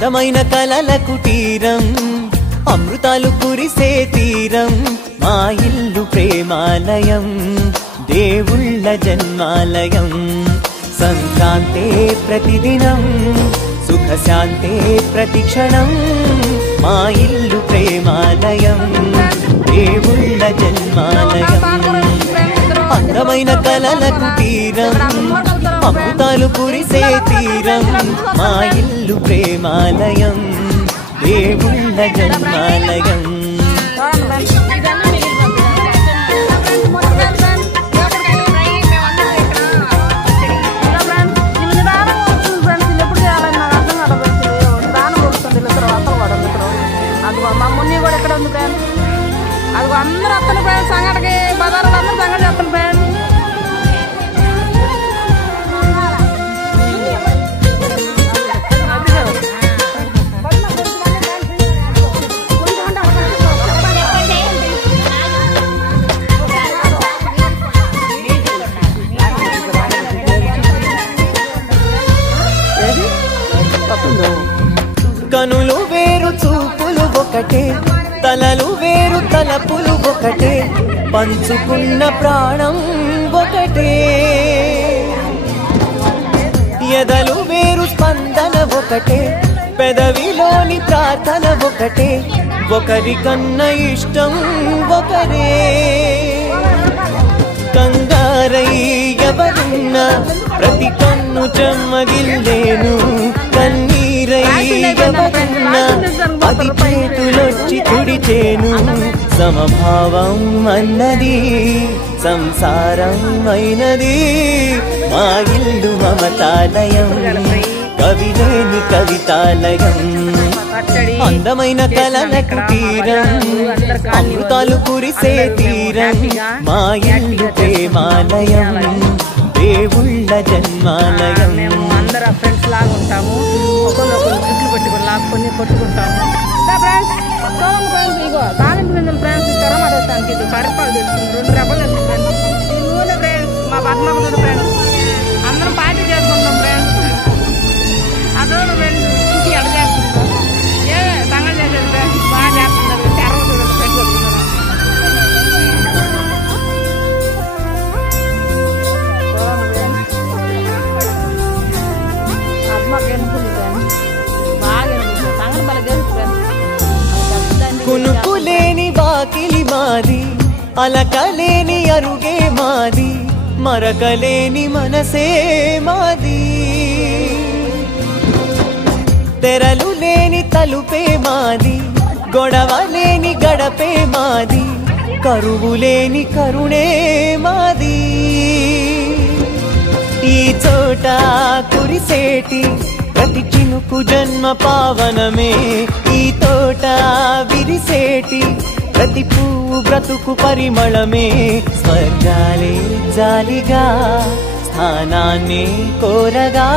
అందమైన కలల కుటీరం అమృతాలు కురిసే తీరం మా ఇల్లు ప్రేమాలయం దేవుళ్ళ జన్మాలయం సంక్రాంతే ప్రతిదినం సుఖశాంతే ప్రతిక్షణం మా ఇల్లు ప్రేమాలయం దేవుళ్ళ జన్మాలయం అందమైన కలల కుటీరం అమృతాలు కురిసే తీరం మా ఇల్లు ప్రేమాలయం దేవుళ్ళ జన్మాలయం అది అందరూ వస్తున్న ఫ్రెండ్ సంగటికి బజార్లో అందరూ సంగటి చేస్తున్న ఫ్రెండ్ కనులు వేరు చూపులు ఒకటే తలలు వేరు తలపులు ఒకటే పంచుకున్న ప్రాణం ఒకటే ఎదలు వేరు స్పందన ఒకటే పెదవిలోని ప్రార్థన ఒకటే ఒకరికన్నా ఇష్టం ఒకరే కంగారై ఎవరున్నా ప్రతి కన్ను చెమ్మగిల్లేను కన్నీరై ఎవరున్నా అది చేతులొచ్చి తుడిచేను సమభావం అన్నది సంసారం అయినది మా ఇల్లు మమతాలయం కవిలేని కవితాలయం అందమైన కలల కుటీరం అమృతాలు కురిసే తీరం మా ఇల్లు ప్రేమాలయం దేవుళ్ళ జన్మాలయం అందరూ ఫ్రెండ్స్ లాగా ఉంటాము ఒకరు జుట్లు పెట్టుకుని లాక్కొని కొట్టుకుంటాము ఫ్రెండ్స్ ఇగో తాలింపు గింజలు ఫ్రెండ్స్ ఇస్తారా మాట్లాడటానికి ఇది కరిపాలు తెచ్చుకుంటాం 2 రెబ్బలు వేసుకుంటాం ఇది నూనె ఫ్రెండ్స్ మా పద్మకుడు ఫ్రెండ్స్ అందరం పార్టీ చేసుకుంటాం ఫ్రెండ్స్ అదే ఫ్రెండ్స్ ఇంటి అడ చేస్తుంటాం సంగతి చేసేది ఫ్రెండ్స్ బాగా చేస్తున్నారు తెరవ చూడండి ఫ్రెండ్స్ కునుకులేని వాకిలి మాది అలకలేని అరుగే మాది మరకలేని మనసే మాది తెరలు లేని తలుపే మాది గొడవ లేని గడపే మాది కరువు లేని కరుణే మాది ఈ చోట కురిసేటి ప్రతి చినుకు జన్మ పావనమే ఈ తోట విరిసేటి ప్రతి పువ్వు బ్రతుకు పరిమళమే స్వర్గాలే జాలిగా స్థానాన్ని కోరగా